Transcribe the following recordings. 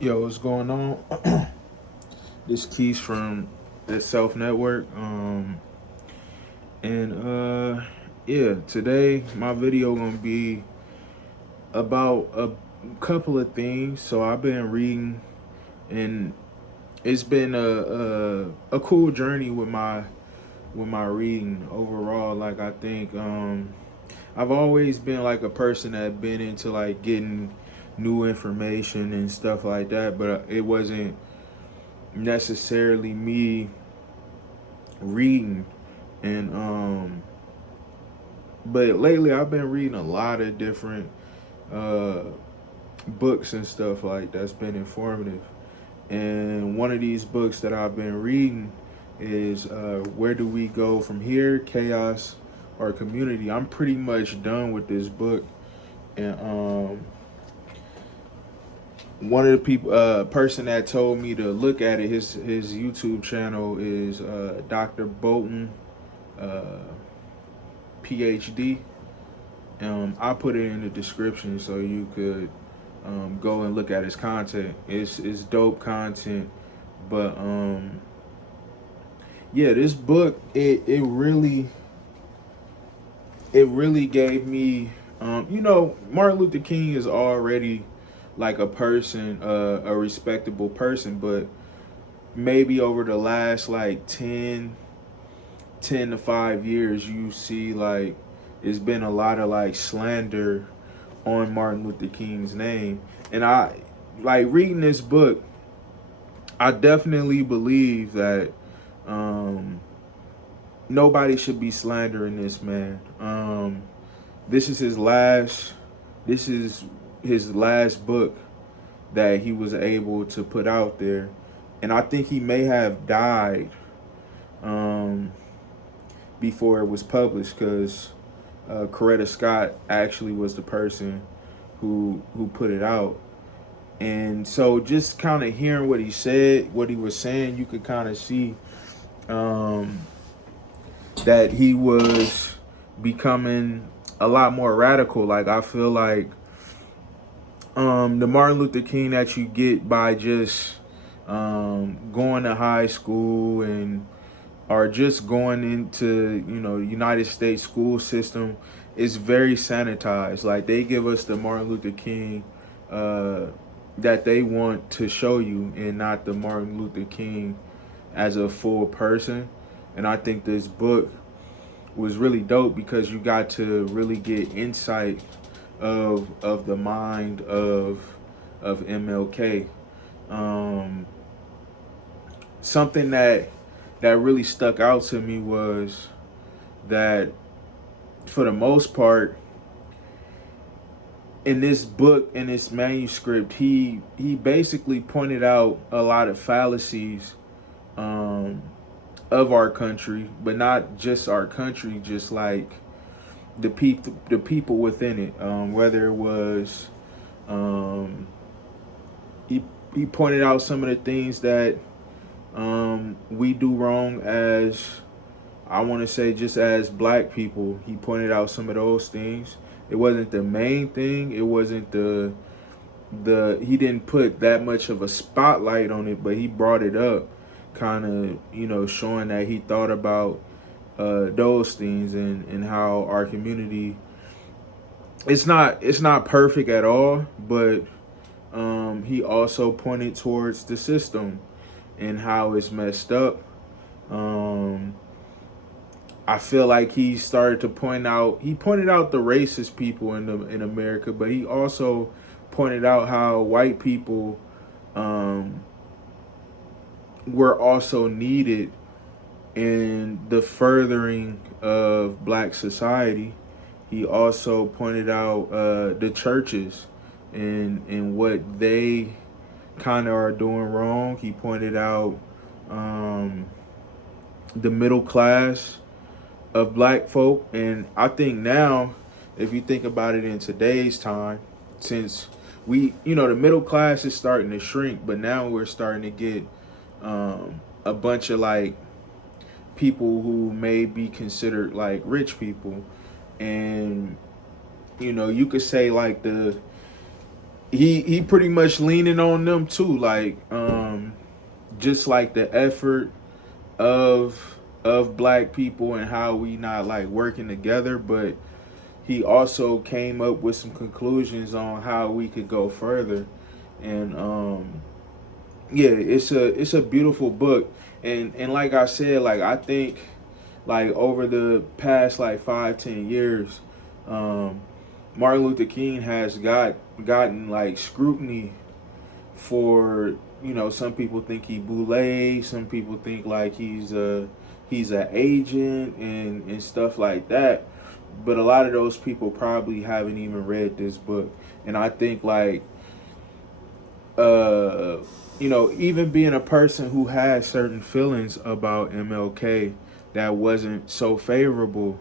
Yo, what's going on? This Keys from the Self Network. And yeah, today my video gonna be about a couple of things. So I've been reading, and it's been a cool journey with my reading overall. Like I think I've always been like a person that been into like getting new information and stuff like that, but it wasn't necessarily me reading. And but lately I've been reading a lot of different uh books and stuff like that's been informative. And one of these books that I've been reading is Where Do We Go From Here, Chaos or Community. I'm pretty much done with this book. And one of the people person that told me to look at it, his YouTube channel is Dr. Bolton, uh, PhD. I put it in the description so you could go and look at his content. It's dope content, but yeah, this book it really gave me Martin Luther King is already like a person, a respectable person, but maybe over the last like 10 to 5 years, you see like it's been a lot of like slander on Martin Luther King's name. And I like reading this book, I definitely believe that um nobody should be slandering this man. This is his last book that he was able to put out there. And I think he may have died um before it was published, because Coretta Scott actually was the person who put it out. And so just kind of hearing what he said, what he was saying, you could kind of see um, that he was becoming a lot more radical. Like I feel like the Martin Luther King that you get by just going to high school and or just going into United States school system is very sanitized. Like they give us the Martin Luther King uh, that they want to show you, and not the Martin Luther King as a full person. And I think this book was really dope because you got to really get insight of the mind of MLK. Um, Something that really stuck out to me was that for the most part in this book, in this manuscript, he basically pointed out a lot of fallacies um, of our country, but not just our country, just like the people within it. Whether it was um, he pointed out some of the things that we do wrong as, I want to say, just as black people. He pointed out some of those things. It wasn't the main thing. It wasn't he didn't put that much of a spotlight on it, but he brought it up, kind of, showing that he thought about those things, and how our community, it's not perfect at all, but he also pointed towards the system and how it's messed up. Um, I feel like he pointed out the racist people in America, but he also pointed out how white people um, were also needed in the furthering of black society. He also pointed out the churches and what they kind of are doing wrong. He pointed out the middle class of black folk. And I think now, if you think about it in today's time, since the middle class is starting to shrink, but now we're starting to get a bunch of like people who may be considered like rich people. And you could say like he pretty much leaning on them too, like just like the effort of black people and how we not like working together, but he also came up with some conclusions on how we could go further. And yeah, it's a beautiful book. And like I said, like I think like over the past like 5-10 years, um Martin Luther King has gotten like scrutiny for, you know, some people think he boule, some people think like he's a agent and stuff like that. But a lot of those people probably haven't even read this book. And I think like uh you know, even being a person who has certain feelings about MLK that wasn't so favorable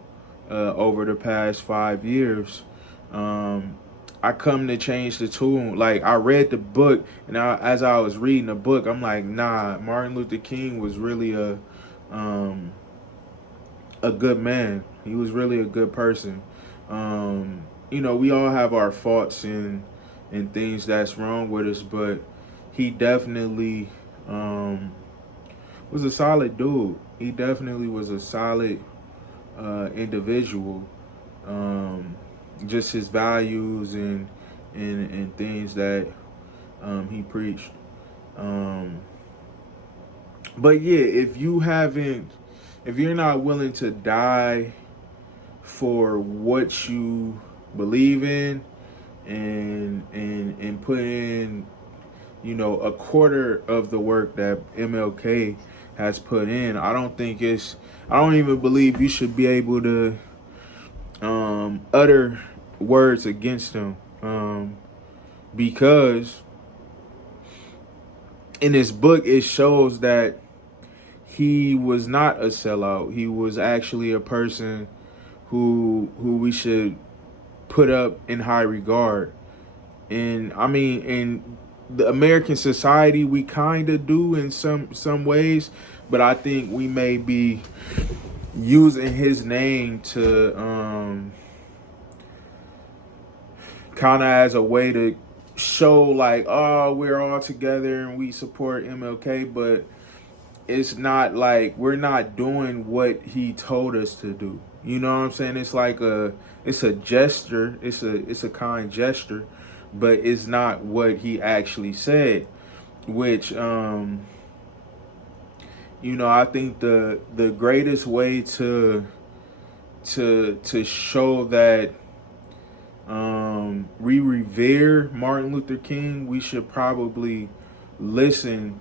over the past 5 years, um, I come to change the tune. Like I read the book, and as I was reading the book, I'm like, nah, Martin Luther King was really um, a good man. He was really a good person. You know, we all have our faults and things that's wrong with us, but he definitely was a solid dude. He definitely was a solid individual. Um, just his values and things that he preached. Um, but yeah, if you're not willing to die for what you believe in and put in, you know, a quarter of the work that MLK has put in, I don't even believe you should be able to utter words against him, because in his book it shows that he was not a sellout. He was actually a person who we should put up in high regard. And I mean, in the American society, we kind of do in some ways, but I think we may be using his name to kind of as a way to show like, oh, we're all together and we support MLK, but it's not like we're not doing what he told us to do. You know what I'm saying? It's a gesture, it's a kind gesture, but it's not what he actually said, which you know, I think the greatest way to show that we revere Martin Luther King, we should probably listen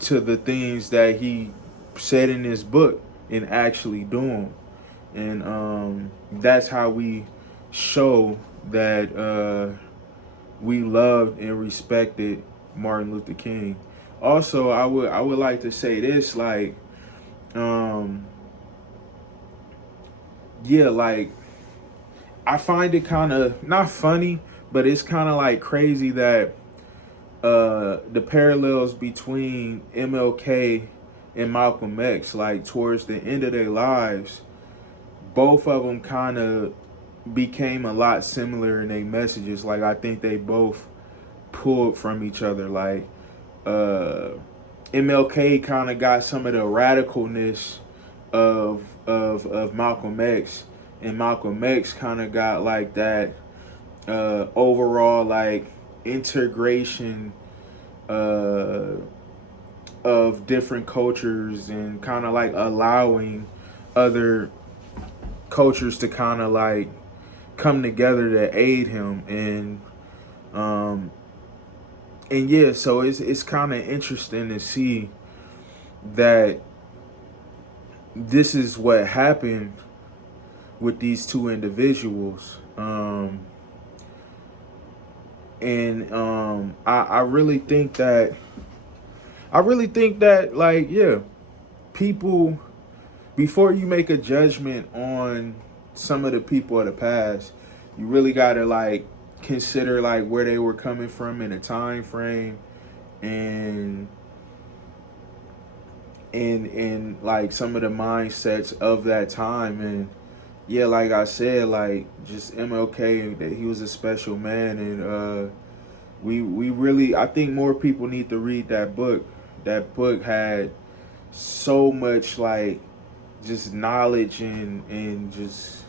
to the things that he said in his book and actually do them. And that's how we show that we loved and respected Martin Luther King. Also, I would like to say this, like, um, yeah, like I find it kind of not funny, but it's kind of like crazy that the parallels between MLK and Malcolm X, like towards the end of their lives, both of them kind of became a lot similar in their messages. Like I think they both pulled from each other. Like uh, MLK kind of got some of the radicalness of Malcolm X, and Malcolm X kind of got like that overall like integration uh, of different cultures and kind of like allowing other cultures to kind of like come together to aid him um and yeah, so it's kind of interesting to see that this is what happened with these two individuals. And I really think that like, yeah, people, before you make a judgment on some of the people of the past, you really gotta like consider like where they were coming from in a time frame, and and like some of the mindsets of that time, yeah, like I said, like just MLK, that he was a special man, and we really, I think more people need to read that book. That book had so much like just knowledge and just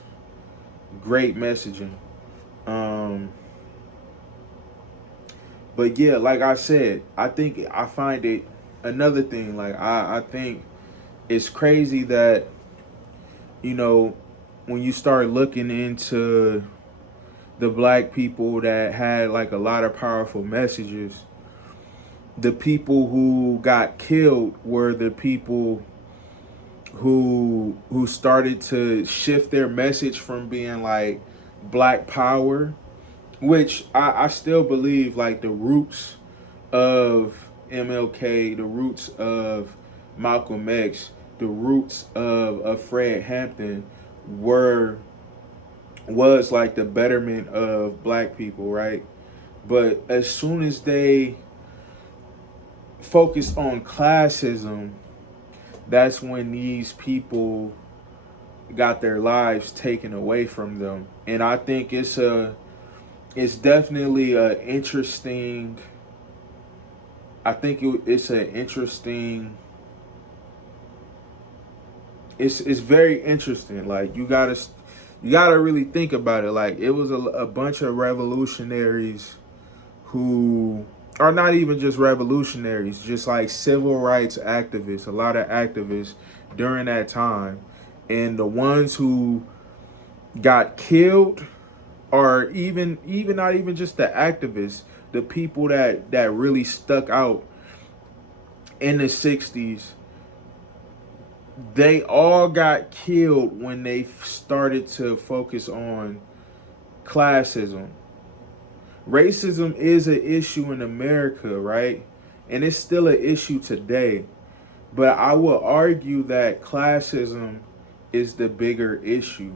great messaging. Um, but yeah, like I said, I think I find it another thing. Like I think it's crazy that, you know, when you start looking into the black people that had like a lot of powerful messages, the people who got killed were the people who started to shift their message from being like black power, which I still believe like the roots of MLK, the roots of Malcolm X, the roots of Fred Hampton were was like the betterment of black people, right? But as soon as they focus on classism, that's when these people got their lives taken away from them. And I think it's definitely a interesting. I think it's an interesting. It's very interesting. Like you gotta really think about it. Like it was a bunch of revolutionaries who are not even just revolutionaries, just like civil rights activists, a lot of activists during that time. And the ones who got killed are even not even just the activists, the people that really stuck out in the 60s, they all got killed when they started to focus on classism. Racism is an issue in America, right? And it's still an issue today. But I will argue that classism is the bigger issue.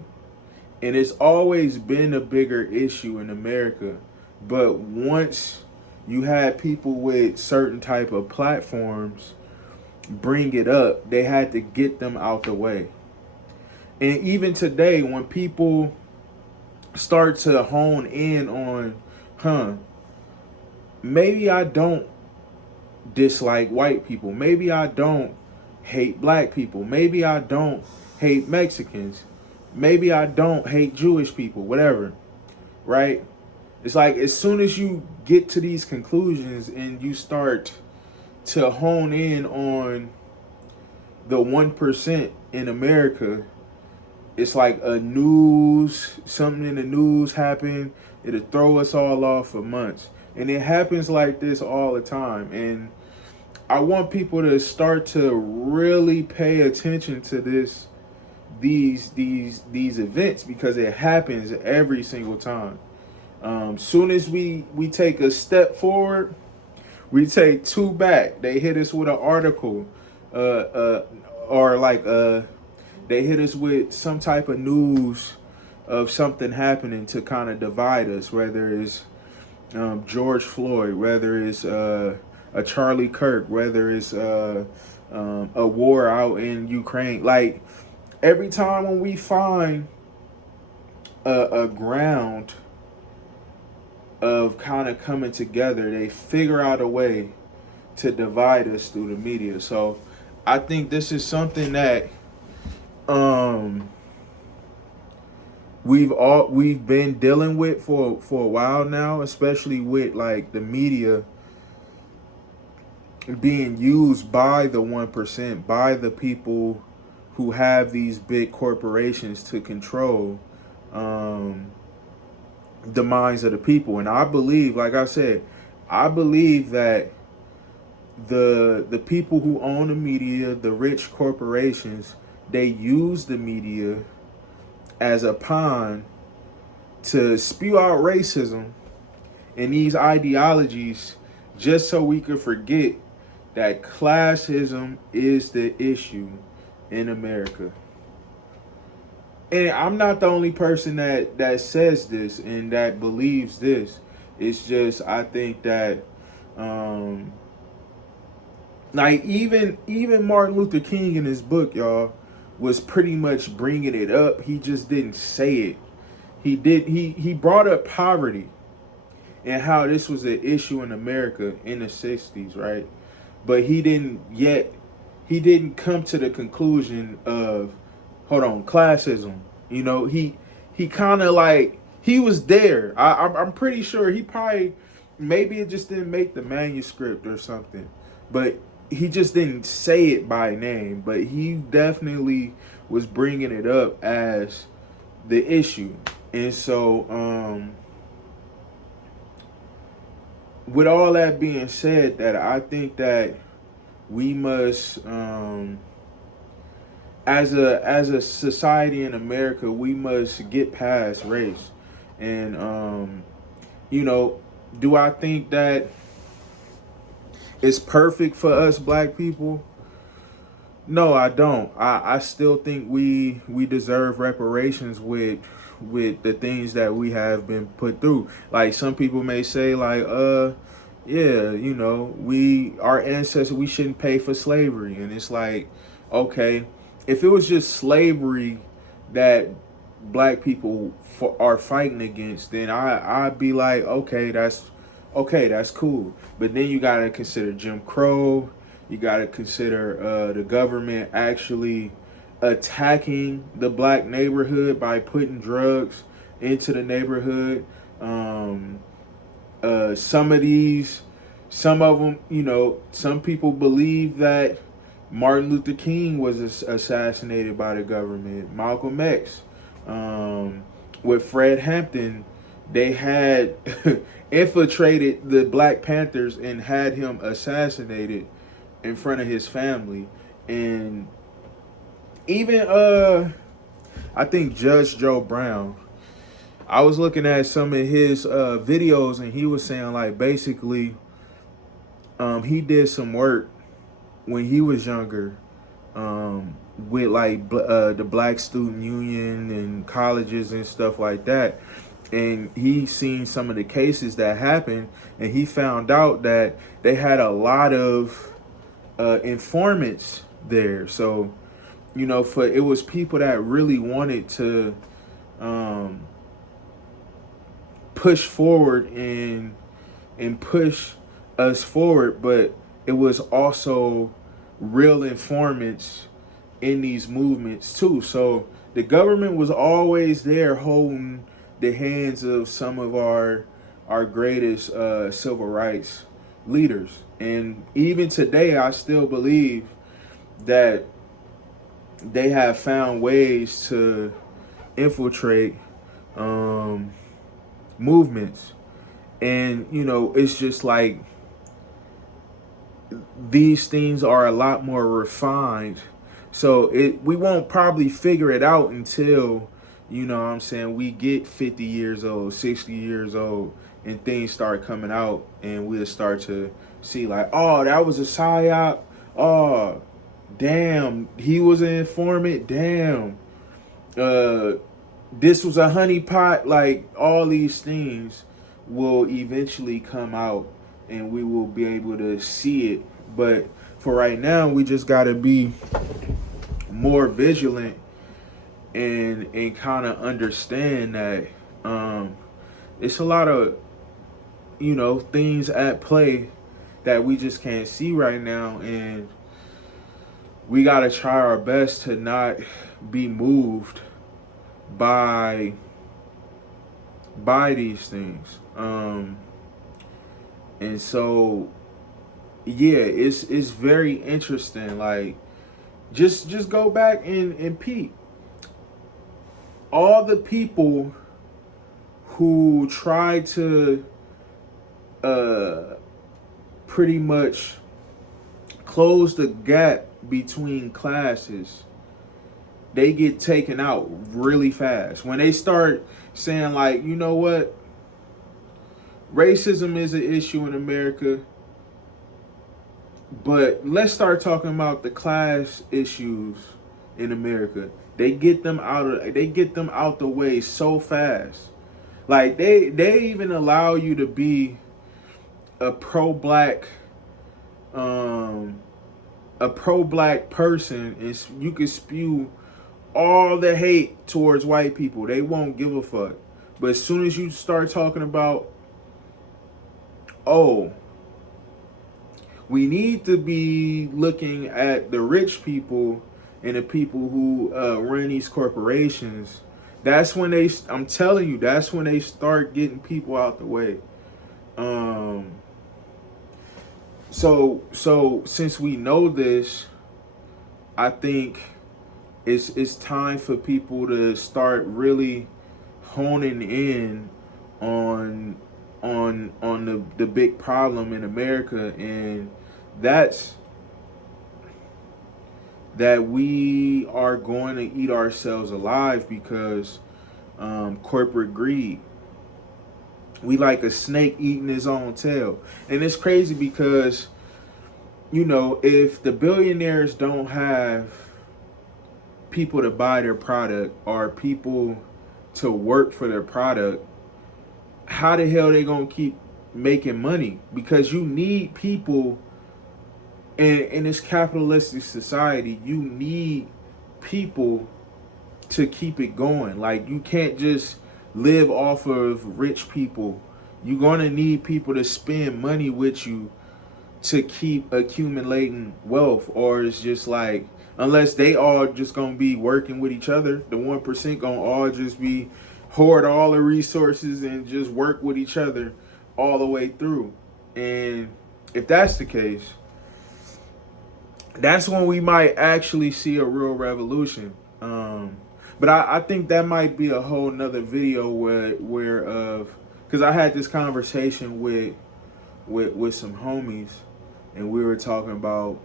And it's always been a bigger issue in America. But once you had people with certain type of platforms bring it up, they had to get them out the way. And even today, when people start to hone in on, huh, maybe I don't dislike white people. Maybe I don't hate black people. Maybe I don't hate Mexicans. Maybe I don't hate Jewish people, whatever, right? It's like as soon as you get to these conclusions and you start to hone in on the 1% in America, it's like something in the news happened, it'll throw us all off for months. And it happens like this all the time. And I want people to start to really pay attention to these events, because it happens every single time. Soon as we take a step forward, we take two back. They hit us with an article, uh, uh, or like they hit us with some type of news of something happening to kind of divide us, whether it's George Floyd, whether it's a Charlie Kirk, whether it's a war out in Ukraine. Like every time when we find a ground of kind of coming together, they figure out a way to divide us through the media. So I think this is something that um we've been dealing with for a while now, especially with like the media being used by the 1%, by the people who have these big corporations to control um the minds of the people. And I believe, like I said, I believe that the people who own the media, the rich corporations, they use the media as a pawn to spew out racism and these ideologies, just so we could forget that classism is the issue in America. And I'm not the only person that says this and that believes this. It's just I think that um like even Martin Luther King in his book, y'all, was pretty much bringing it up. He just didn't say it. He brought up poverty and how this was an issue in America in the 60s, right? But he didn't come to the conclusion of, hold on, classism. You know, he kind of like, he was there. I'm pretty sure he probably, maybe it just didn't make the manuscript or something, but he just didn't say it by name. But he definitely was bringing it up as the issue. And so, with all that being said, that I think that we must, as a society in America, we must get past race. And you know, do I think that it's perfect for us black people? No, I don't. I still think we deserve reparations with the things that we have been put through. Like, some people may say, like, yeah, you know, our ancestors, we shouldn't pay for slavery. And it's like, okay, if it was just slavery that black people are fighting against, then I'd be like, okay, that's cool. But then you gotta consider Jim Crow. You gotta consider the government actually attacking the black neighborhood by putting drugs into the neighborhood. Some of them, you know, some people believe that Martin Luther King was assassinated by the government. Malcolm X. With Fred Hampton, they had infiltrated the Black Panthers and had him assassinated in front of his family. And even I think Judge Joe Brown, I was looking at some of his videos, and he was saying, like, basically he did some work when he was younger, with like the Black Student Union and colleges and stuff like that. And he seen some of the cases that happened, and he found out that they had a lot of informants there. So, you know, it was people that really wanted to push forward and push us forward, but it was also real informants in these movements too. So the government was always there holding the hands of some of our greatest civil rights leaders. And even today, I still believe that they have found ways to infiltrate movements. And, you know, it's just like, these things are a lot more refined. So we won't probably figure it out until, you know what I'm saying, we get 50 years old, 60 years old, and things start coming out, and we'll start to see, like, oh, that was a psyop. Oh, damn, he was an informant. Damn, this was a honeypot. Like, all these things will eventually come out, and we will be able to see it. But for right now, we just got to be more vigilant and kind of understand that it's a lot of, you know, things at play that we just can't see right now, and we got to try our best to not be moved by these things. And so, yeah, it's very interesting. Like, just go back and peep. All the people who try to pretty much close the gap between classes, they get taken out really fast. When they start saying, like, you know what, racism is an issue in America, but let's start talking about the class issues in America. They get them out the way so fast. Like, they even allow you to be a pro-black person, and you can spew all the hate towards white people. They won't give a fuck. But as soon as you start talking about, oh, we need to be looking at the rich people and the people who run these corporations, that's when I'm telling you, that's when they start getting people out the way. So since we know this, I think it's time for people to start really honing in on the big problem in America, and that's that we are going to eat ourselves alive because corporate greed. We like a snake eating his own tail. And it's crazy because, if the billionaires don't have people to buy their product or people to work for their product, how the hell they gonna keep making money? Because you need people in this capitalistic society. You need people to keep it going. Like, you can't just live off of rich people. You're gonna need people to spend money with you to keep accumulating wealth, or it's just like, unless they all just gonna be working with each other, the 1% gonna all just be hoard all the resources and just work with each other all the way through. And if that's the case, that's when we might actually see a real revolution. But I think that might be a whole nother video because I had this conversation with some homies, and we were talking about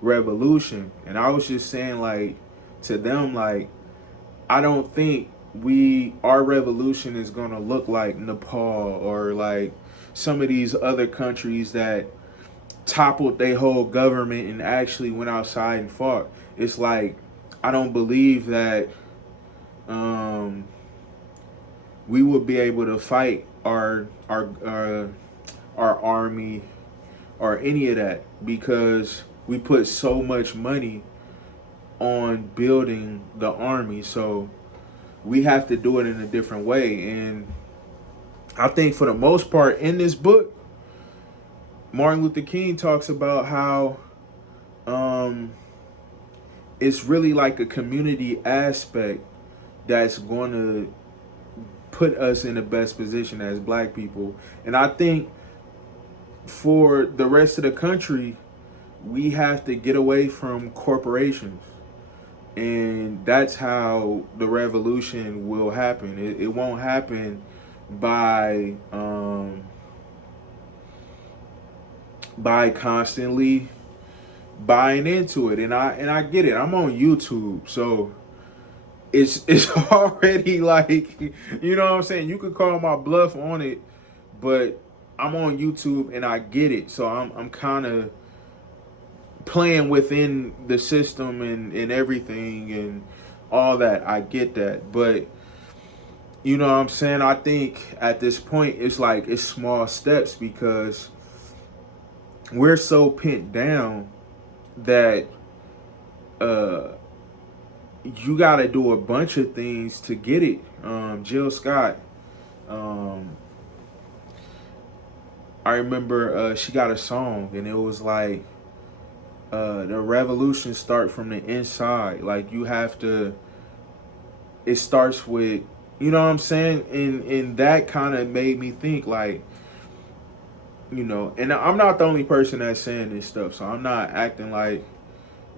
revolution, and I was just saying, like, to them, like, I don't think our revolution is gonna look like Nepal or like some of these other countries that toppled their whole government and actually went outside and fought. It's like, I don't believe that we would be able to fight our army or any of that, because we put so much money on building the army. So we have to do it in a different way. And I think for the most part in this book, Martin Luther King talks about how it's really like a community aspect that's going to put us in the best position as black people. And I think for the rest of the country, we have to get away from corporations. And that's how the revolution will happen. It won't happen by constantly buying into it. And I get it. I'm on YouTube, so it's already like, you know what I'm saying? You could call my bluff on it, but I'm on YouTube and I get it. So I'm kind of playing within the system and everything and all that. I get that. But you know what I'm saying? I think at this point it's like it's small steps, because we're so pinned down that you got to do a bunch of things to get it. Jill Scott, I remember she got a song, and it was like, the revolution start from the inside. Like, you have to, it starts with, you know what I'm saying? And that kind of made me think, like, and I'm not the only person that's saying this stuff, so I'm not acting like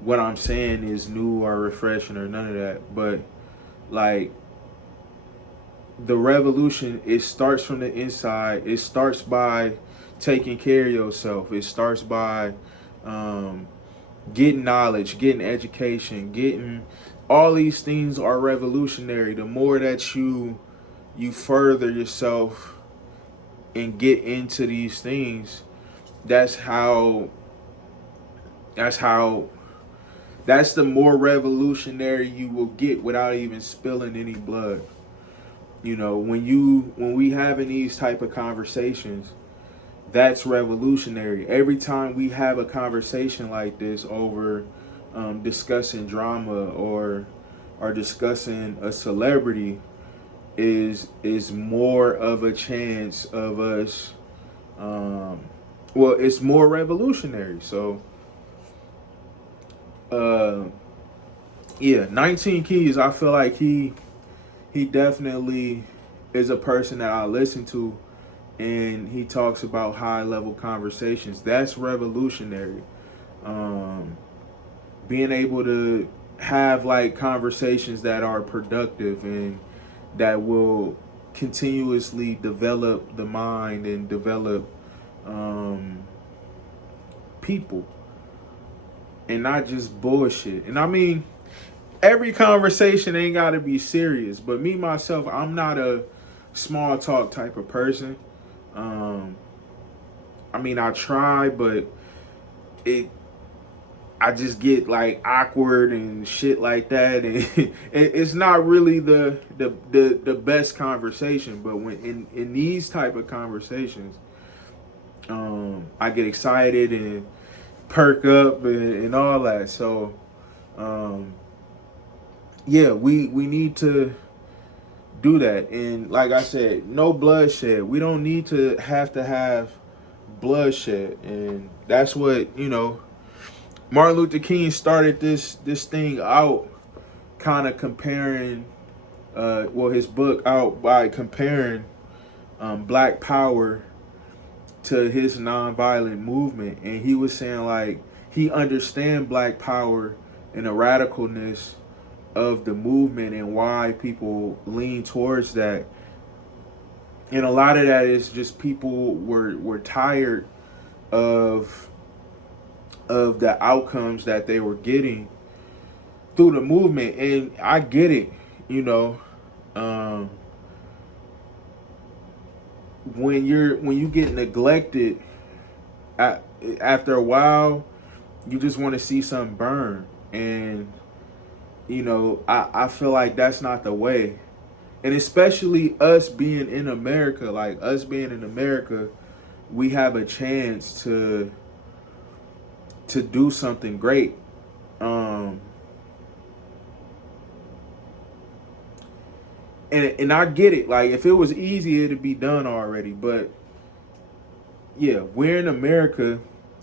what I'm saying is new or refreshing or none of that. But like, the revolution, it starts from the inside. It starts by taking care of yourself. It starts by getting knowledge, getting education, getting all these things are revolutionary. The more that you further yourself and get into these things, that's the more revolutionary you will get without even spilling any blood. When we having these type of conversations, that's revolutionary. Every time we have a conversation like this over discussing drama or discussing a celebrity is more of a chance of us. Well, it's more revolutionary. So, uh, yeah, 19 Keys. I feel like he definitely is a person that I listen to, and he talks about high level conversations. That's revolutionary. Um, Being able to have like conversations that are productive and that will continuously develop the mind and develop um, people, and not just bullshit. And I mean, every conversation ain't got to be serious, but me myself, I'm not a small talk type of person. um I mean, I try, but it I just get like awkward and shit like that, and it's not really the best conversation. But when in these type of conversations, I get excited and perk up and all that. So um, yeah, we need to do that. And like I said, no bloodshed. We don't need to have bloodshed, and that's what, Martin Luther King started this thing out, kind of comparing, his book out by comparing Black Power to his nonviolent movement, and he was saying like he understand Black Power and the radicalness of the movement and why people lean towards that. And a lot of that is just people were tired of the outcomes that they were getting through the movement. And I get it, you know. Um, when you get neglected, after a while, you just want to see something burn. And I feel like that's not the way. And especially us being in America, we have a chance to do something great. Um, and I get it. Like, if it was easy, it'd be done already. But yeah, we're in America,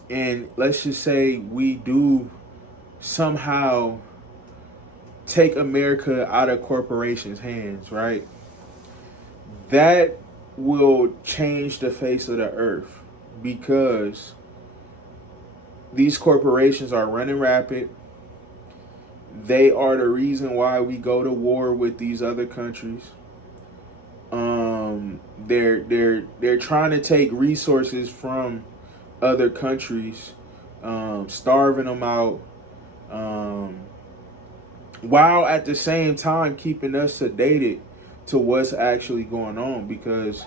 and let's just say we do somehow take America out of corporations' hands, right? That will change the face of the earth, because these corporations are running rapid. They are the reason why we go to war with these other countries. They're trying to take resources from other countries, starving them out, um, while at the same time keeping us sedated to what's actually going on. Because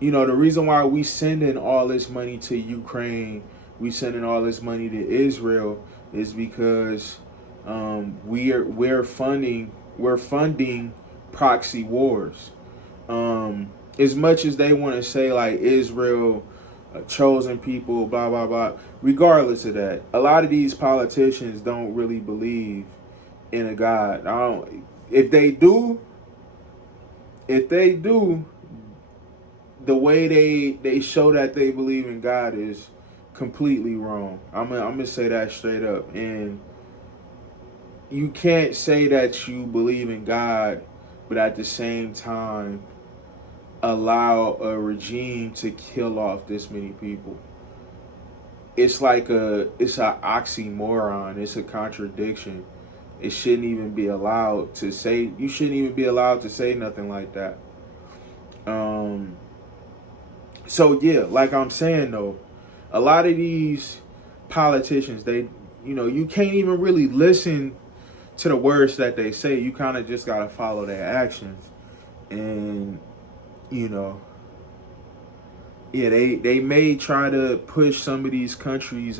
the reason why we sending all this money to Ukraine, we sending all this money to Israel, is because we're funding proxy wars. As much as they want to say like Israel, chosen people, blah blah blah. Regardless of that, a lot of these politicians don't really believe in a God. I don't. If they do, the way they show that they believe in God is completely wrong. I'm gonna say that straight up. And you can't say that you believe in God, but at the same time allow a regime to kill off this many people. It's a oxymoron. It's a contradiction. It shouldn't even be allowed to say. You shouldn't even be allowed to say nothing like that. Um. So yeah, like I'm saying though, a lot of these politicians, you can't even really listen to the words that they say. You kind of just gotta follow their actions. And you know, yeah, they may try to push some of these countries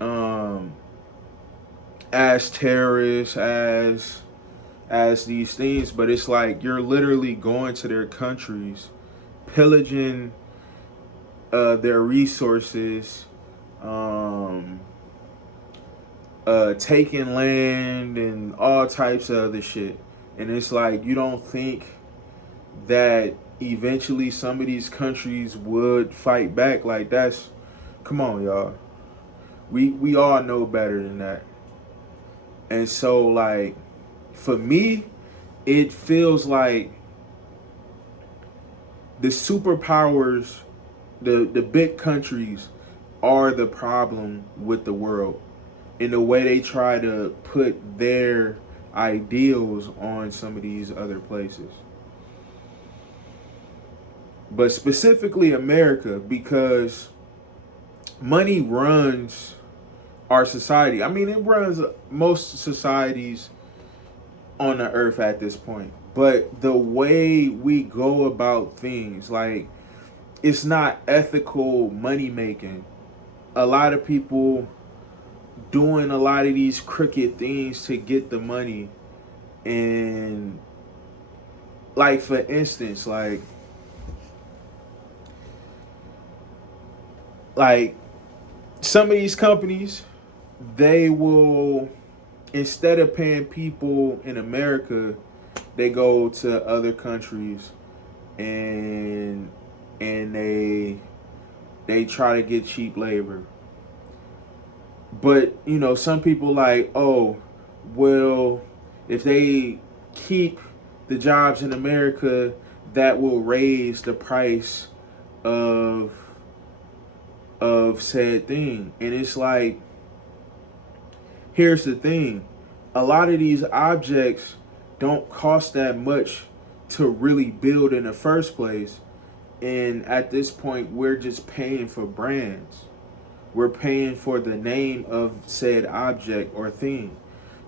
um as terrorists, as these things, but it's like you're literally going to their countries, pillaging their resources, um taking land and all types of other shit. And it's like, you don't think that eventually some of these countries would fight back? Like, that's, come on, y'all. We all know better than that. And so, like, for me, it feels like the superpowers, the big countries, are the problem with the world in the way they try to put their ideals on some of these other places. But specifically America, because money runs our society. I mean, it runs most societies on the earth at this point. But the way we go about things, like, it's not ethical money making. A lot of people doing a lot of these crooked things to get the money. And, like, for instance, like some of these companies, they will, instead of paying people in America, they go to other countries and they try to get cheap labor. But, you know, some people like, oh, well, if they keep the jobs in America, that will raise the price of said thing. And it's like, here's the thing. A lot of these objects don't cost that much to really build in the first place. And at this point, we're just paying for brands. We're paying for the name of said object or thing.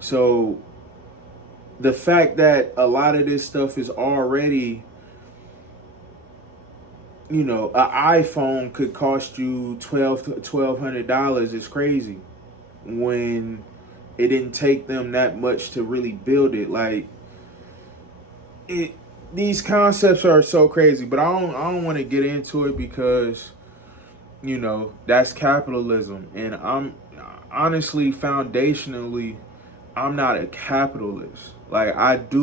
So the fact that a lot of this stuff is already, you know, an iPhone could cost you $1,200 is crazy, when it didn't take them that much to really build it. Like, it, these concepts are so crazy, but I don't want to get into it because, you know, that's capitalism. And I'm honestly, foundationally, I'm not a capitalist. Like, I'm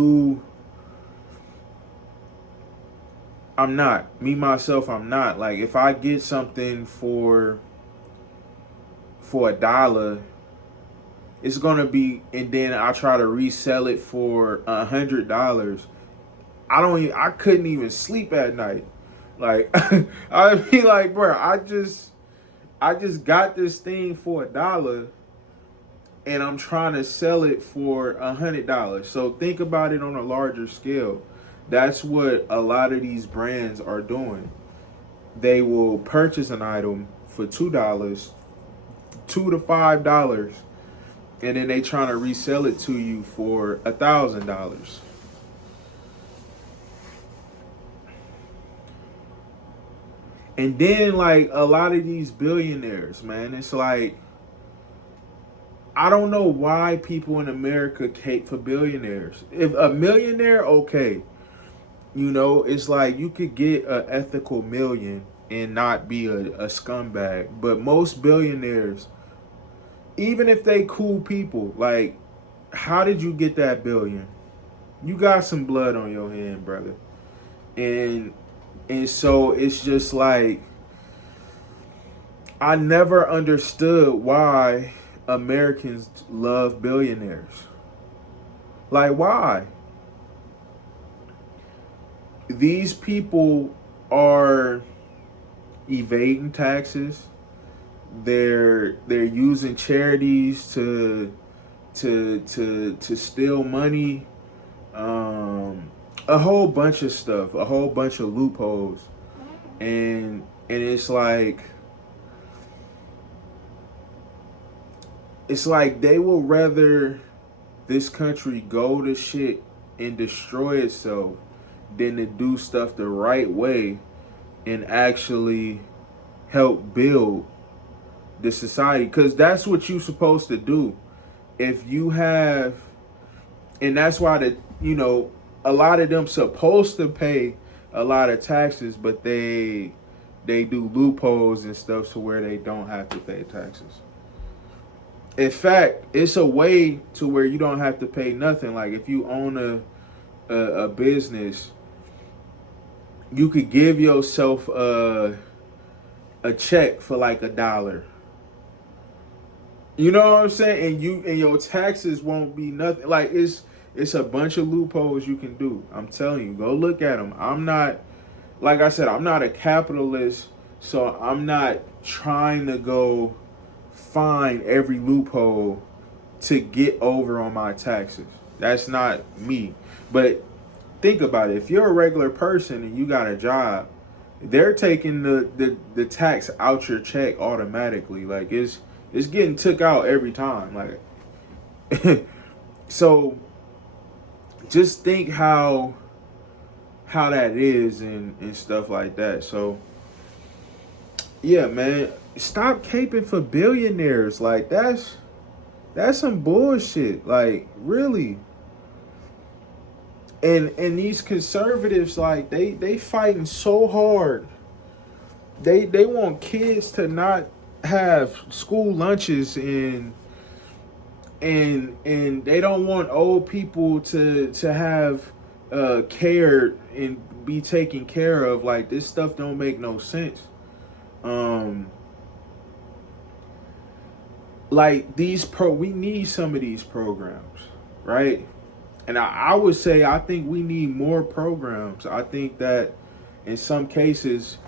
not. Me, myself, I'm not. Like, if I get something for $1, it's gonna be, and then I try to resell it for $100. I couldn't even sleep at night. Like, I'd be like, bro, I just got this thing for $1, and I'm trying to sell it for $100. So think about it on a larger scale. That's what a lot of these brands are doing. They will purchase an item for $2, $2 to $5, and then they trying to resell it to you for $1,000. And then, like, a lot of these billionaires, man, it's like, I don't know why people in America cape for billionaires. If a millionaire, okay, you know, it's like you could get an ethical million and not be a scumbag. But most billionaires, even if they cool people, like, how did you get that billion? You got some blood on your hand, brother. And so it's just like, I never understood why Americans love billionaires. Like, why? These people are evading taxes. They're using charities to steal money. A whole bunch of stuff, a whole bunch of loopholes. And it's like they will rather this country go to shit and destroy itself than to do stuff the right way and actually help build the society. Because that's what you're supposed to do. If you have, and that's why you know, a lot of them supposed to pay a lot of taxes, but they do loopholes and stuff to where they don't have to pay taxes. In fact, it's a way to where you don't have to pay nothing. Like if you own a business, you could give yourself a check for like $1. You know what I'm saying? And your taxes won't be nothing. Like it's a bunch of loopholes you can do. I'm telling you, go look at them. I'm not, like I said, I'm not a capitalist, so I'm not trying to go find every loophole to get over on my taxes. That's not me. But think about it. If you're a regular person and you got a job, they're taking the tax out your check automatically. Like it's getting took out every time. Like so just think how that is and stuff like that. So yeah, man, stop caping for billionaires. Like that's some bullshit. Like really. And these conservatives, like they fighting so hard. They want kids to not have school lunches and they don't want old people to have care and be taken care of. Like this stuff don't make no sense. Like we need some of these programs, right? And I would say I think we need more programs. I think that in some cases,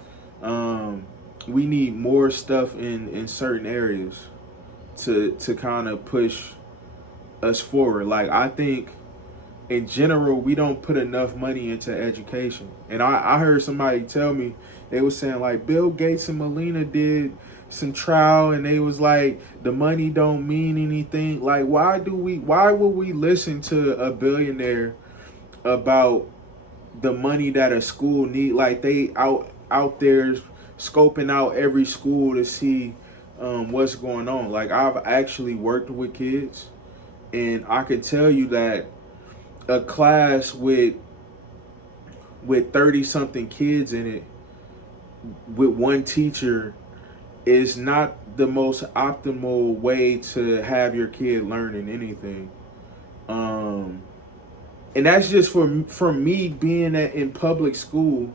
we need more stuff in certain areas to kind of push us forward. Like I think in general we don't put enough money into education. And I heard somebody tell me, they was saying like Bill Gates and Melina did some trial and they was like the money don't mean anything. Like why would we listen to a billionaire about the money that a school need? Like they out there scoping out every school to see what's going on. Like I've actually worked with kids and I can tell you that a class with 30 something kids in it with one teacher is not the most optimal way to have your kid learning anything. And that's just from me being in public school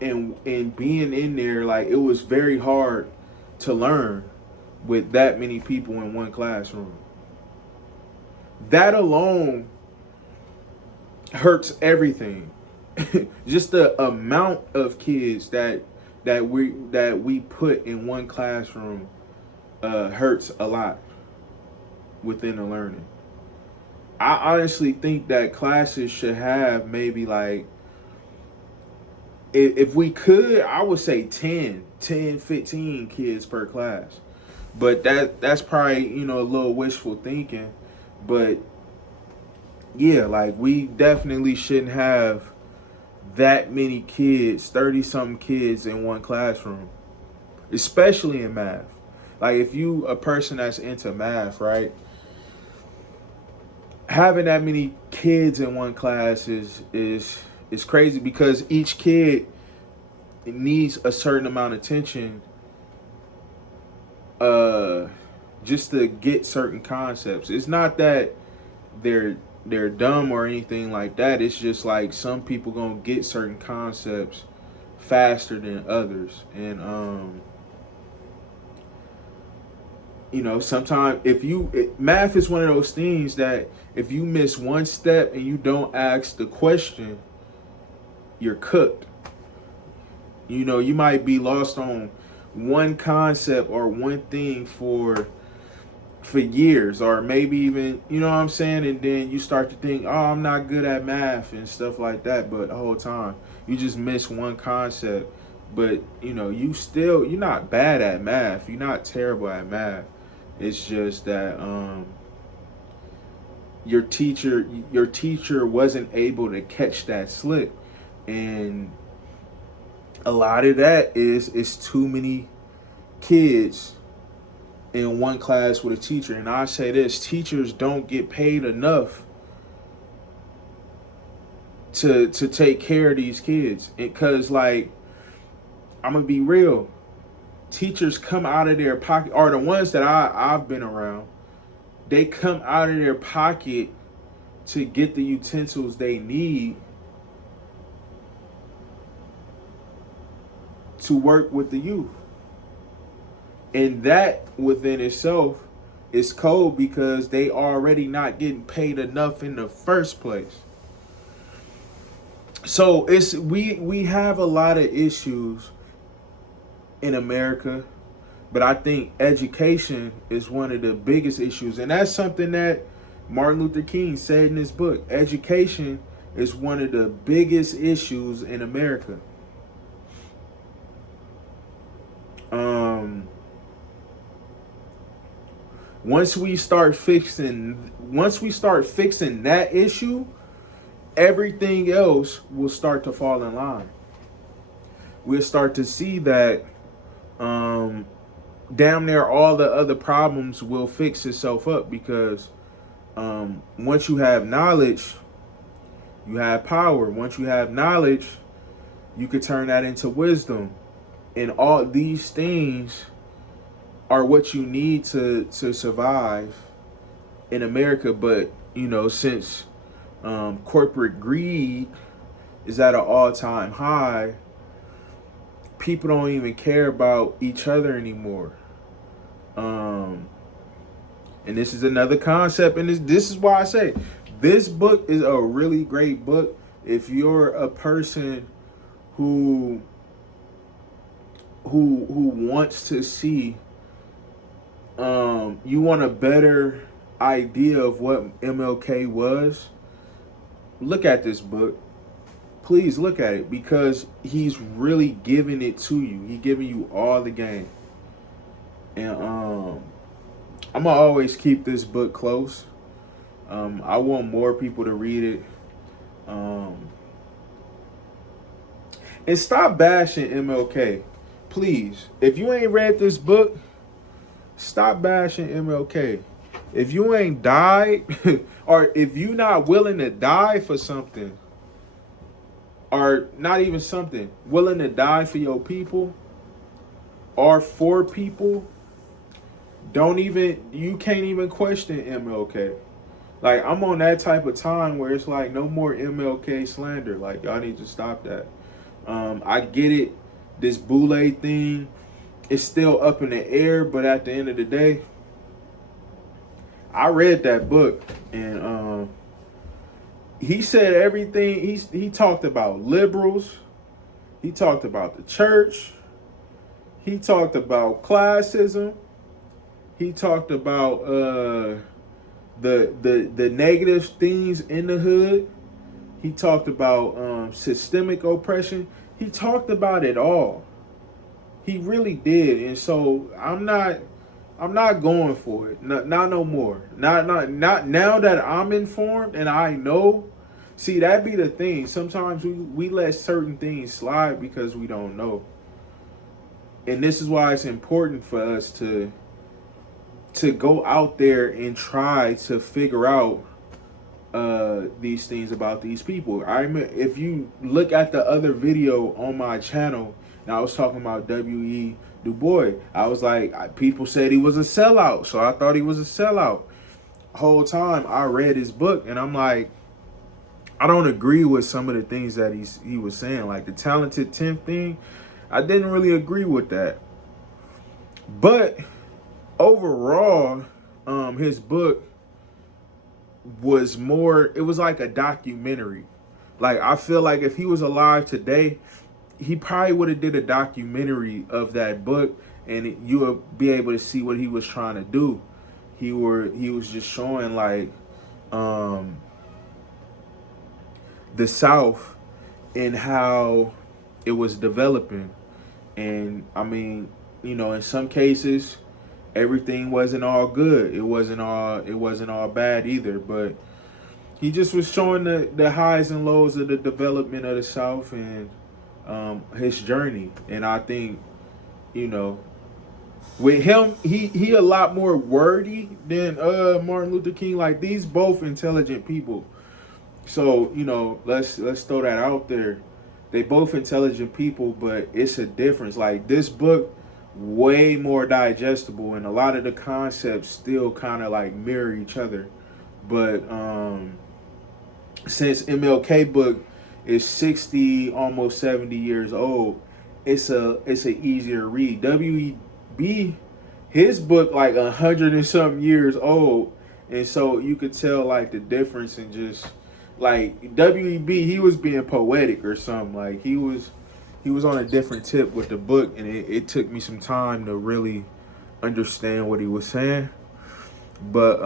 and being in there. Like it was very hard to learn with that many people in one classroom. That alone hurts everything. Just the amount of kids that we put in one classroom hurts a lot within the learning. I honestly think that classes should have maybe like, if we could, I would say 10, 15 kids per class. But that's probably, a little wishful thinking. But yeah, like we definitely shouldn't have that many kids, 30 something kids in one classroom, especially in math. Like if you a person that's into math, right? Having that many kids in one class is crazy because each kid needs a certain amount of attention just to get certain concepts. It's not that they're dumb or anything like that. It's just like some people gonna get certain concepts faster than others. And sometimes math is one of those things that if you miss one step and you don't ask the question, you're cooked. You might be lost on one concept or one thing for years, or maybe even, what I'm saying, and then you start to think, oh, I'm not good at math and stuff like that, but the whole time you just miss one concept. But you're not bad at math, you're not terrible at math. It's just that your teacher wasn't able to catch that slip. And a lot of that is too many kids in one class with a teacher. And I say this, teachers don't get paid enough to take care of these kids. Because like, I'm gonna be real, teachers come out of their pocket, or the ones that I've been around, they come out of their pocket to get the utensils they need to work with the youth. And that within itself is cold because they already not getting paid enough in the first place. So we have a lot of issues in America, but I think education is one of the biggest issues. And that's something that Martin Luther King said in his book. Education is one of the biggest issues in America. Once we start fixing that issue, everything else will start to fall in line. We'll start to see that damn near all the other problems will fix itself up, because once you have knowledge, you have power. Once you have knowledge, you could turn that into wisdom. And all these things are what you need to survive in America. But, since corporate greed is at an all-time high, people don't even care about each other anymore. And this is another concept, and this is why I say this book is a really great book if you're a person who wants to see, you want a better idea of what MLK was. Look at this book. Please look at it, because he's really giving it to you. He's giving you all the game. And I'm gonna always keep this book close. I want more people to read it. And stop bashing MLK. Please. If you ain't read this book, stop bashing MLK. If you ain't died, or if you not willing to die for something, or not even something, willing to die for your people or for people, you can't even question MLK. Like, I'm on that type of time where it's like, no more MLK slander. Like, y'all need to stop that. I get it. This Boule thing is still up in the air, but at the end of the day, I read that book, and he said everything. He talked about liberals. He talked about the church. He talked about classism. He talked about the negative things in the hood. He talked about systemic oppression. He talked about it all. He really did, and so I'm not going for it. Not no more. Not now that I'm informed and I know. See, that be the thing. Sometimes we let certain things slide because we don't know. And this is why it's important for us to go out there and try to figure out these things about these people. If you look at the other video on my channel, and I was talking about W.E. Du Bois, I was like, people said he was a sellout, so I thought he was a sellout. Whole time I read his book, and I'm like, I don't agree with some of the things that he was saying, like the talented 10th thing. I didn't really agree with that. But overall, his book was it was like a documentary. Like, I feel like if he was alive today, he probably would have did a documentary of that book, and you would be able to see what he was trying to do. He was just showing like the South and how it was developing. And I mean, in some cases, everything wasn't all good. It wasn't all bad either. But he just was showing the highs and lows of the development of the South and his journey. And I think, with him, he a lot more wordy than Martin Luther King. Like, these both intelligent people. So, let's throw that out there. They both intelligent people, but it's a difference. Like, this book way more digestible, and a lot of the concepts still kind of like mirror each other. But since MLK book is 60, almost 70 years old, it's a easier read. WEB, his book like 100 and something years old, and so you could tell like the difference in just like WEB, he was being poetic or something. Like he was on a different tip with the book, and it took me some time to really understand what he was saying. But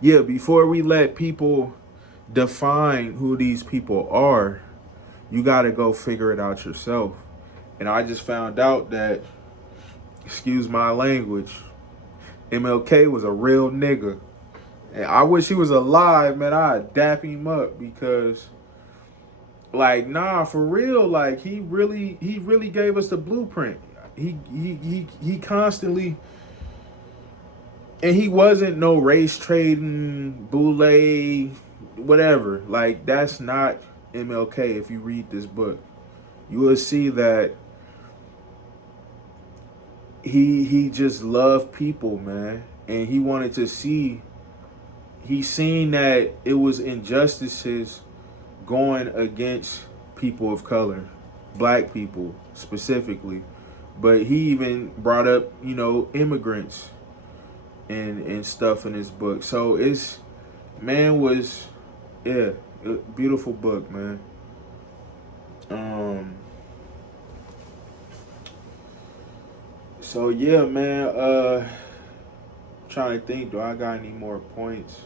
yeah, before we let people define who these people are, you got to go figure it out yourself. And I just found out that, excuse my language, MLK was a real nigga. And I wish he was alive, man. I'd dap him up because, like, nah, for real, like he really gave us the blueprint. He constantly, and he wasn't no race trading, boule, whatever. Like, that's not MLK. If you read this book, you will see that he just loved people, man. And he wanted to see, he seen that it was injustices going against people of color, black people specifically. But he even brought up, you know, immigrants and stuff in his book. So it's, man, was, yeah, beautiful book, man. So yeah, man, trying to think, do I got any more points?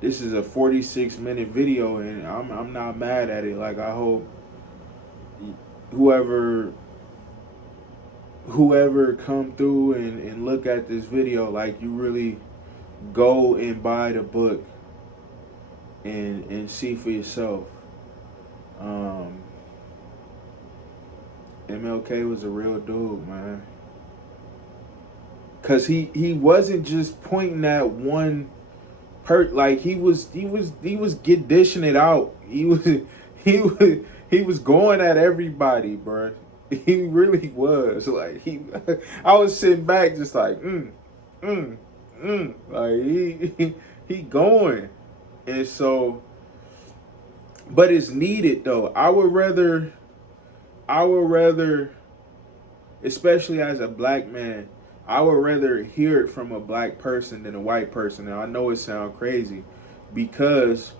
This is a 46-minute video, and I'm not mad at it. Like, I hope whoever come through and look at this video, like, you really go and buy the book and see for yourself. MLK was a real dude, man. Cause he wasn't just pointing at one like he was get dishing it out. He was going at everybody, bro. He really was. Like, I was sitting back just like like he going. And so, but it's needed though. I would rather, especially as a black man, I would rather hear it from a black person than a white person. And I know it sounds crazy, because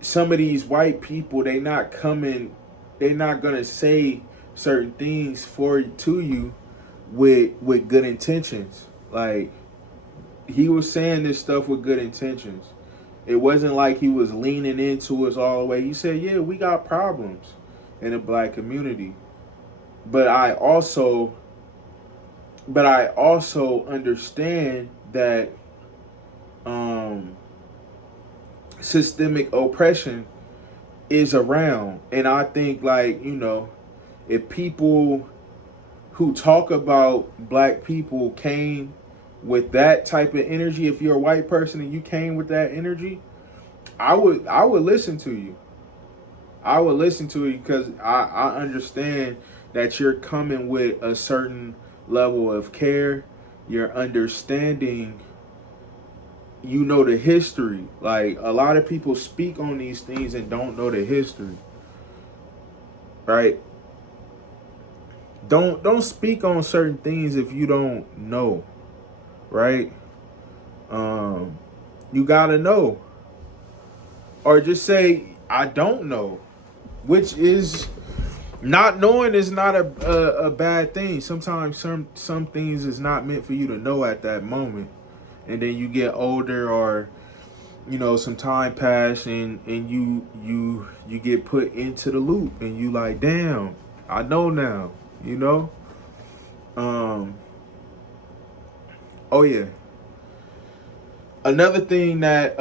some of these white people, they're not gonna say certain things to you with good intentions. Like, he was saying this stuff with good intentions. It wasn't like he was leaning into us all the way. He said, yeah, we got problems in the black community. But I also understand that systemic oppression is around. And I think, like, you know, if people who talk about black people came with that type of energy, if you're a white person and you came with that energy, I would listen to you. I would listen to you, because I understand that you're coming with a certain level of care. You're understanding, you know, the history. Like, a lot of people speak on these things and don't know the history. Right? Don't speak on certain things if you don't know. Right? You gotta know. Or just say, I don't know. Which is, not knowing is not a bad thing. Sometimes some things is not meant for you to know at that moment. And then you get older, or, you know, some time pass, and you get put into the loop, and you like, damn, I know now, you know? Oh yeah. Another thing that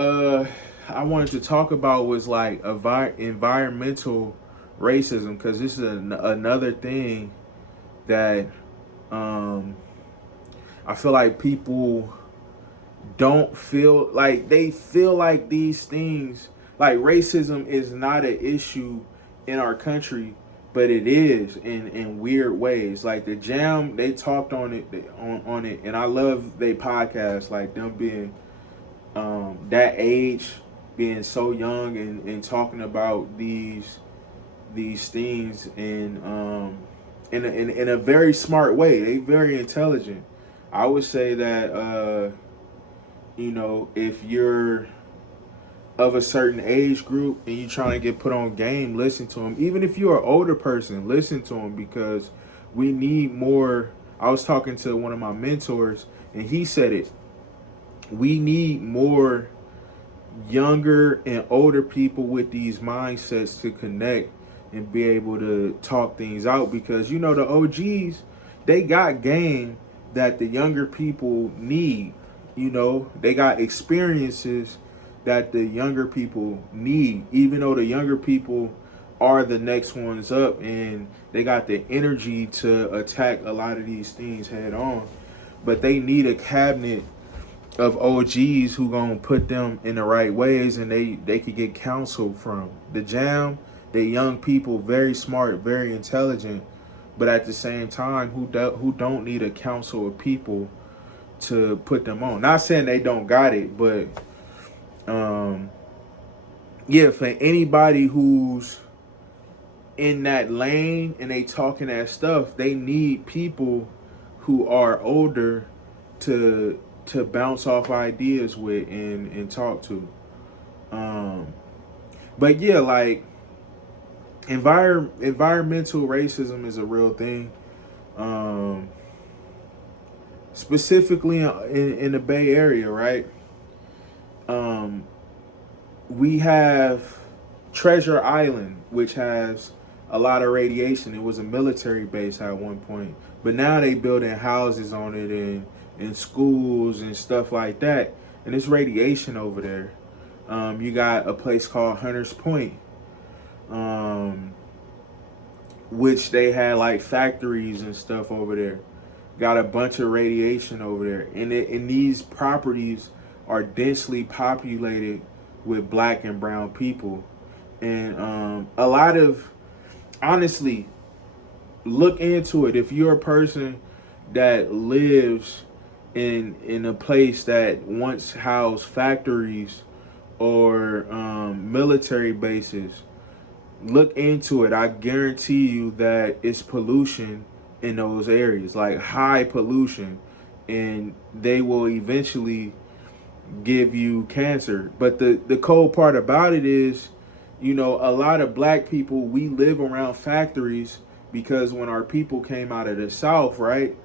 I wanted to talk about was like environmental racism, because this is another thing that I feel like people don't feel like, they feel like these things, like racism is not an issue in our country, but it is in weird ways. Like the Jaam, they talked on it, on it, and I love they podcast, like them being that age, being so young, and talking about these things in a very smart way. They very intelligent. I would say that if you're of a certain age group and you trying to get put on game, listen to them. Even if you're an older person, listen to them, because we need more. I was talking to one of my mentors and he said it. We need more younger and older people with these mindsets to connect and be able to talk things out, because the OGs, they got game that the younger people need. They got experiences that the younger people need, even though the younger people are the next ones up and they got the energy to attack a lot of these things head on. But they need a cabinet of OGs who gonna put them in the right ways, and they could get counsel from. The Jaam, they young people, very smart, very intelligent, but at the same time, who don't need a council of people to put them on. Not saying they don't got it, but yeah, for anybody who's in that lane and they talking that stuff, they need people who are older to bounce off ideas with and talk to. But yeah, like environmental racism is a real thing. Specifically in the Bay Area, right? We have Treasure Island, which has a lot of radiation. It was a military base at one point, but now they building houses on it and schools and stuff like that. And it's radiation over there. You got a place called Hunters Point, which they had like factories and stuff over there. Got a bunch of radiation over there, and these properties are densely populated with black and brown people, and a lot of, honestly, look into it. If you're a person that lives in a place that once housed factories or military bases, look into it. I guarantee you that it's pollution in those areas, like high pollution, and they will eventually give you cancer. But the cold part about it is, a lot of black people, we live around factories because when our people came out of the South, right,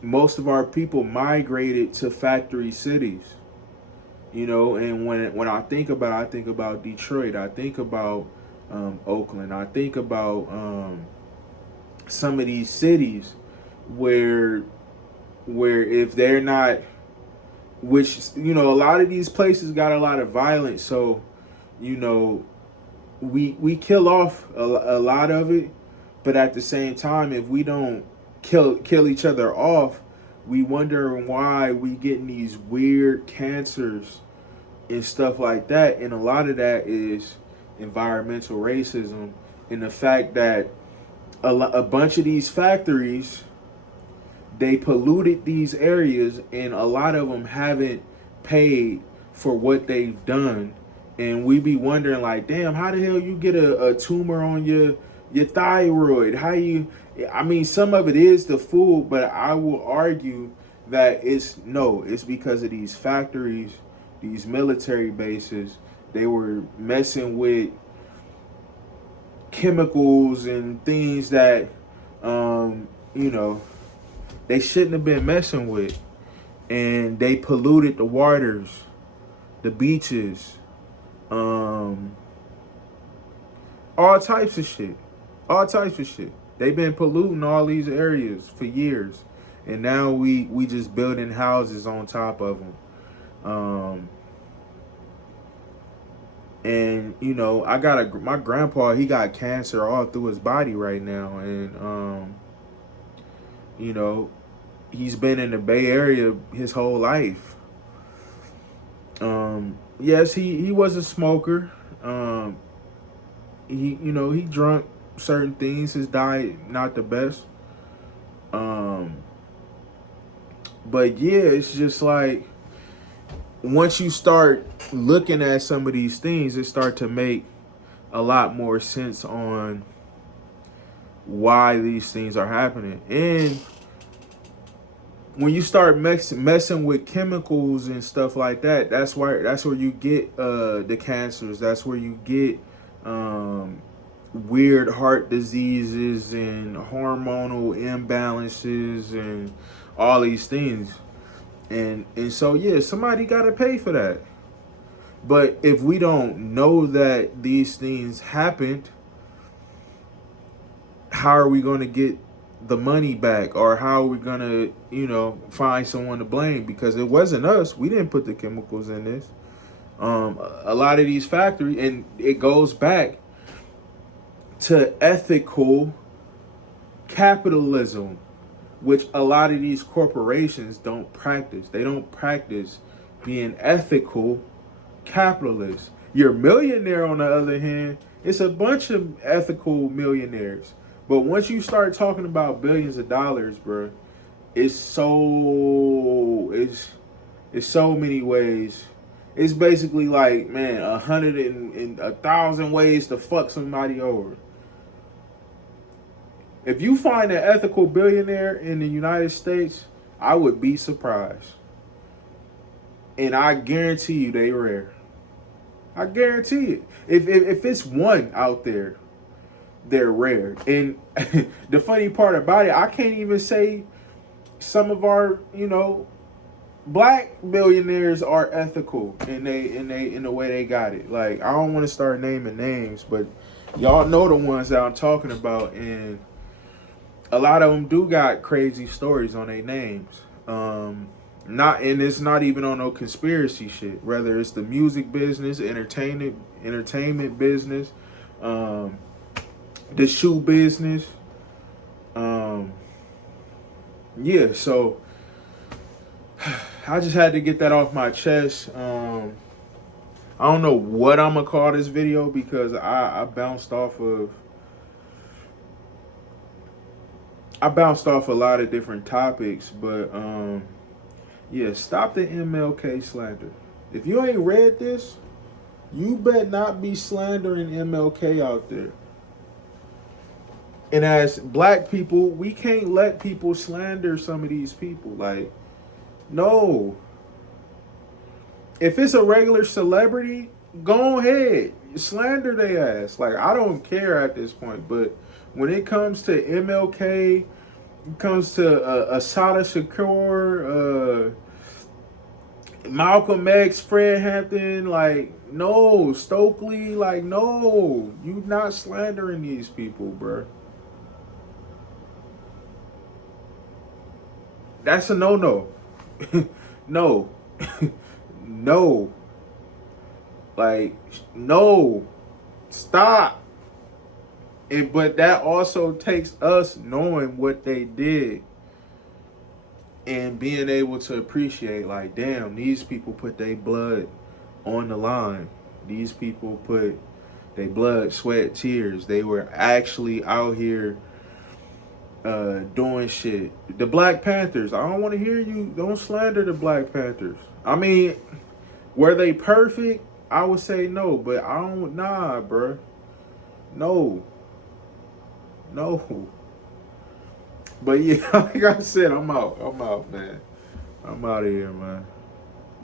most of our people migrated to factory cities. And when I think about Detroit, I think about Oakland, I think about some of these cities where if they're not, which a lot of these places got a lot of violence, so we kill off a lot of it, but at the same time, if we don't kill each other off, we wonder why we getting these weird cancers and stuff like that. And a lot of that is environmental racism, and the fact that a bunch of these factories, they polluted these areas, and a lot of them haven't paid for what they've done. And we be wondering, like, damn, how the hell you get a tumor on your thyroid? How you? I mean, some of it is the food, but I will argue that it's because of these factories, these military bases. They were messing with chemicals and things that they shouldn't have been messing with, and they polluted the waters, the beaches, all types of shit. They've been polluting all these areas for years, and now we just building houses on top of them. And I got my grandpa, he got cancer all through his body right now, and he's been in the Bay Area his whole life. Yes, he was a smoker. He drunk certain things. His diet not the best. Um, but yeah, it's just like once you start looking at some of these things, it start to make a lot more sense on why these things are happening. And when you start messing with chemicals and stuff like that, that's where you get the cancers. That's where you get weird heart diseases and hormonal imbalances and all these things. And so yeah, somebody got to pay for that. But if we don't know that these things happened, how are we going to get the money back, or how are we going to, find someone to blame? Because it wasn't us. We didn't put the chemicals in this. A lot of these factories, and it goes back to ethical capitalism, which a lot of these corporations don't practice. They don't practice being ethical capitalists. Your millionaire, on the other hand, it's a bunch of ethical millionaires. But once you start talking about billions of dollars, bro, it's so many ways. It's basically like, man, 100 and 1,000 ways to fuck somebody over. If you find an ethical billionaire in the United States, I would be surprised. And I guarantee you they rare. I guarantee it. If it's one out there, they're rare. And the funny part about it, I can't even say some of our, black billionaires are ethical in the way they got it. Like, I don't want to start naming names, but y'all know the ones that I'm talking about, and a lot of them do got crazy stories on their names. It's not even on no conspiracy shit. Whether it's the music business, entertainment business, the shoe business. Yeah, so I just had to get that off my chest. I don't know what I'm gonna call this video because I bounced off a lot of different topics, but yeah, stop the MLK slander. If you ain't read this, you better not be slandering MLK out there. And as black people, we can't let people slander some of these people. Like, no. If it's a regular celebrity, go ahead. Slander their ass. Like, I don't care at this point. But when it comes to MLK, it comes to Asada Shakur, Malcolm X, Fred Hampton, like, no. Stokely, like, no. You not slandering these people, bro. That's a no-no. No. No. Like, no. Stop. But that also takes us knowing what they did and being able to appreciate, like, damn, these people put their blood on the line. These people put their blood, sweat, tears. They were actually out here doing shit. The Black Panthers, I don't want to hear you. Don't slander the Black Panthers. I mean, were they perfect? I would say no, but I don't. Nah, bro. No. But yeah, like I said, I'm out, man. I'm out of here, man.